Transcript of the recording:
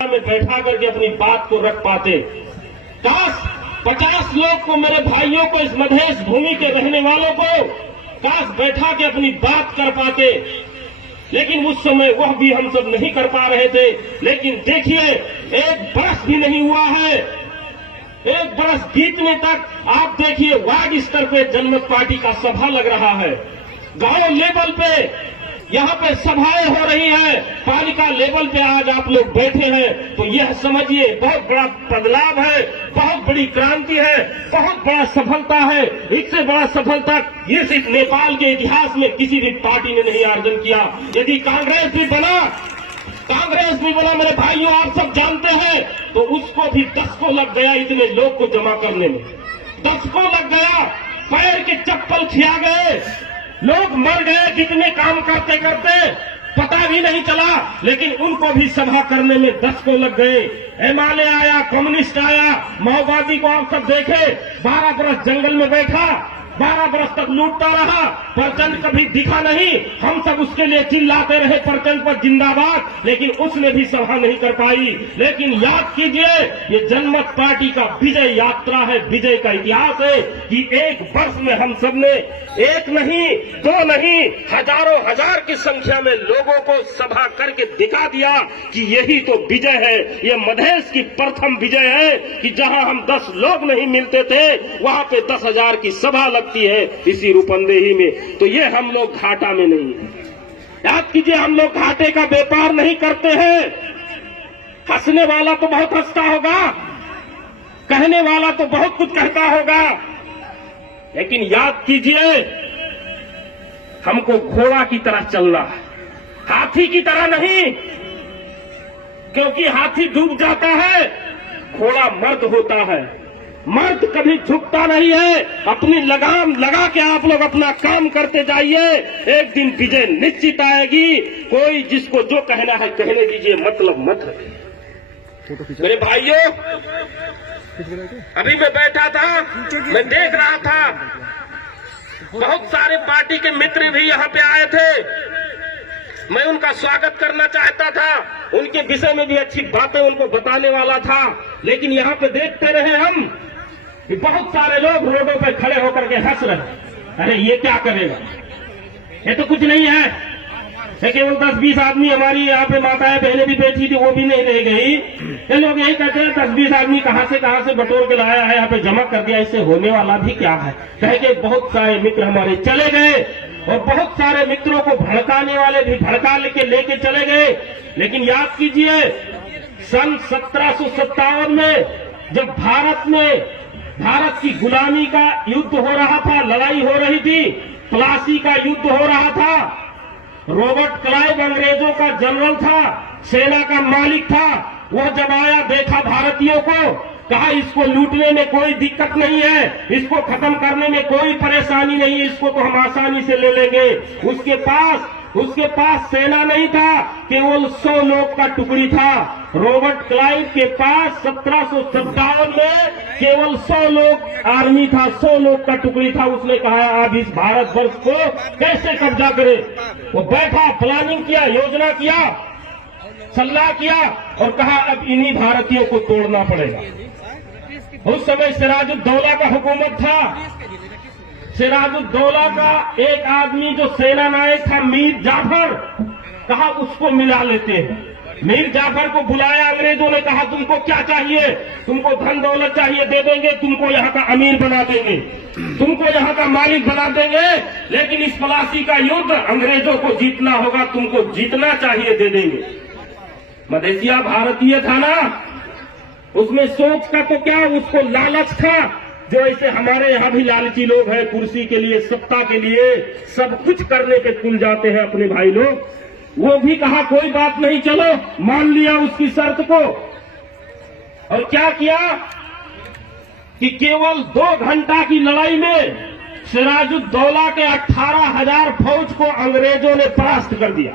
में बैठा करके अपनी बात को रख पाते। काश 50 लोग को, मेरे भाइयों को, इस मधेश भूमि के रहने वालों को काश बैठा के अपनी बात कर पाते, लेकिन उस समय वह भी हम सब नहीं कर पा रहे थे। लेकिन देखिए, एक बरस भी नहीं हुआ है, एक बरस बीतने तक आप देखिए वार्ड स्तर पे जनमत पार्टी का सभा लग रहा है, गांव लेवल पे यहाँ पे सभाएं हो रही हैं, पालिका लेवल पे आज आप लोग बैठे हैं, तो यह समझिए बहुत बड़ा बदलाव है, बहुत बड़ी क्रांति है, बहुत बड़ा सफलता है। इससे बड़ा सफलता ये सिर्फ नेपाल के इतिहास में किसी भी पार्टी ने नहीं अर्जन किया। यदि कांग्रेस भी बना मेरे भाइयों, आप सब जानते हैं, तो उसको भी दशकों लग गया इतने लोग को जमा करने में, दशकों लग गया, पैर के चप्पल खिया गए, लोग मर गए, कितने काम करते करते पता भी नहीं चला, लेकिन उनको भी सभा करने में दशकों लग गए। एमएलए आया, कम्युनिस्ट आया, माओवादी को आप सब देखे, 12 बरस जंगल में बैठा, 12 बरस तक लूटता रहा, परचंद कभी दिखा नहीं, हम सब उसके लिए चिल्लाते रहे परचंद पर जिंदाबाद, लेकिन उसने भी सभा नहीं कर पाई। लेकिन याद कीजिए, ये जनमत पार्टी का विजय यात्रा है, विजय का इतिहास है कि एक वर्ष में हम सब ने एक नहीं, दो नहीं, हजारों हजार की संख्या में लोगों को सभा करके दिखा दिया कि यही तो विजय है। ये मधेश की प्रथम विजय है कि जहां हम 10 लोग नहीं मिलते थे, वहां पे 10,000 की सभा लगती है इसी रूपंदेही में। तो ये हम लोग घाटा में नहीं है। याद कीजिए, हम लोग घाटे का व्यापार नहीं करते हैं। हंसने वाला तो बहुत हंसता होगा, कहने वाला तो बहुत कुछ कहता होगा, लेकिन याद कीजिए, हमको घोड़ा की तरह चलना है, हाथी की तरह नहीं, क्योंकि हाथी डूब जाता है, घोड़ा मर्द होता है, मर्द कभी झुकता नहीं है। अपनी लगाम लगा के आप लोग अपना काम करते जाइए, एक दिन विजय निश्चित आएगी। कोई जिसको जो कहना है कहने दीजिए, मतलब मत है। मेरे भाइयों, अभी मैं बैठा था, मैं देख रहा था, बहुत सारे पार्टी के मित्र भी यहाँ पे आए थे, मैं उनका स्वागत करना चाहता था, उनके विषय में भी अच्छी बातें उनको बताने वाला था, लेकिन यहाँ पे देखते रहे हम कि बहुत सारे लोग रोडों पे खड़े होकर के हंस रहे। अरे ये क्या करेगा, ये तो कुछ नहीं है, ये केवल 10-20 आदमी, हमारी यहाँ पे माताएं बहनें भी बैठी थी, वो भी नहीं रह गई। ये लोग यही कहते हैं 10-20 आदमी कहाँ से बटोर के लाया है, यहाँ पे जमा कर दिया, इससे होने वाला भी क्या है। कह के बहुत सारे मित्र हमारे चले गए, और बहुत सारे मित्रों को भड़काने वाले भी भड़का लेके चले गए। लेकिन याद कीजिए, सन 1757 में जब भारत की गुलामी का युद्ध हो रहा था, लड़ाई हो रही थी, प्लासी का युद्ध हो रहा था, रॉबर्ट क्लाइव अंग्रेजों का जनरल था, सेना का मालिक था, वह जब आया, देखा भारतीयों को, कहा इसको लूटने में कोई दिक्कत नहीं है, इसको खत्म करने में कोई परेशानी नहीं है, इसको तो हम आसानी से ले लेंगे। उसके पास सेना नहीं था, केवल 100 लोग का टुकड़ी था। रॉबर्ट क्लाइव के पास 1757 में केवल 100 लोग आर्मी था, 100 लोग का टुकड़ी था। उसने कहा अब इस भारतवर्ष को कैसे कब्जा करे। वो बैठा, प्लानिंग किया, योजना किया, सलाह किया, और कहा अब इन्हीं भारतीयों को तोड़ना पड़ेगा। उस समय सिराजुद्दौला का हुकूमत था। सिराजुद्दौला का एक आदमी जो सेना नायक था, मीर जाफर, कहा उसको मिला लेते हैं। मीर जाफर को बुलाया अंग्रेजों ने, कहा तुमको क्या चाहिए, तुमको धन दौलत चाहिए, दे देंगे, तुमको यहाँ का अमीर बना देंगे, तुमको यहाँ का मालिक बना देंगे, लेकिन इस प्लासी का युद्ध अंग्रेजों को जीतना होगा, तुमको जीतना चाहिए, दे देंगे। मधेसिया भारतीय था ना, उसमें सोच का तो क्या, उसको लालच था, जो ऐसे हमारे यहाँ भी लालची लोग हैं, कुर्सी के लिए, सत्ता के लिए, सब कुछ करने पे तुल जाते हैं अपने भाई लोग। वो भी कहा कोई बात नहीं, चलो, मान लिया उसकी शर्त को। और क्या किया कि केवल 2 घंटा की लड़ाई में सिराजुद्दौला के 18,000 फौज को अंग्रेजों ने परास्त कर दिया।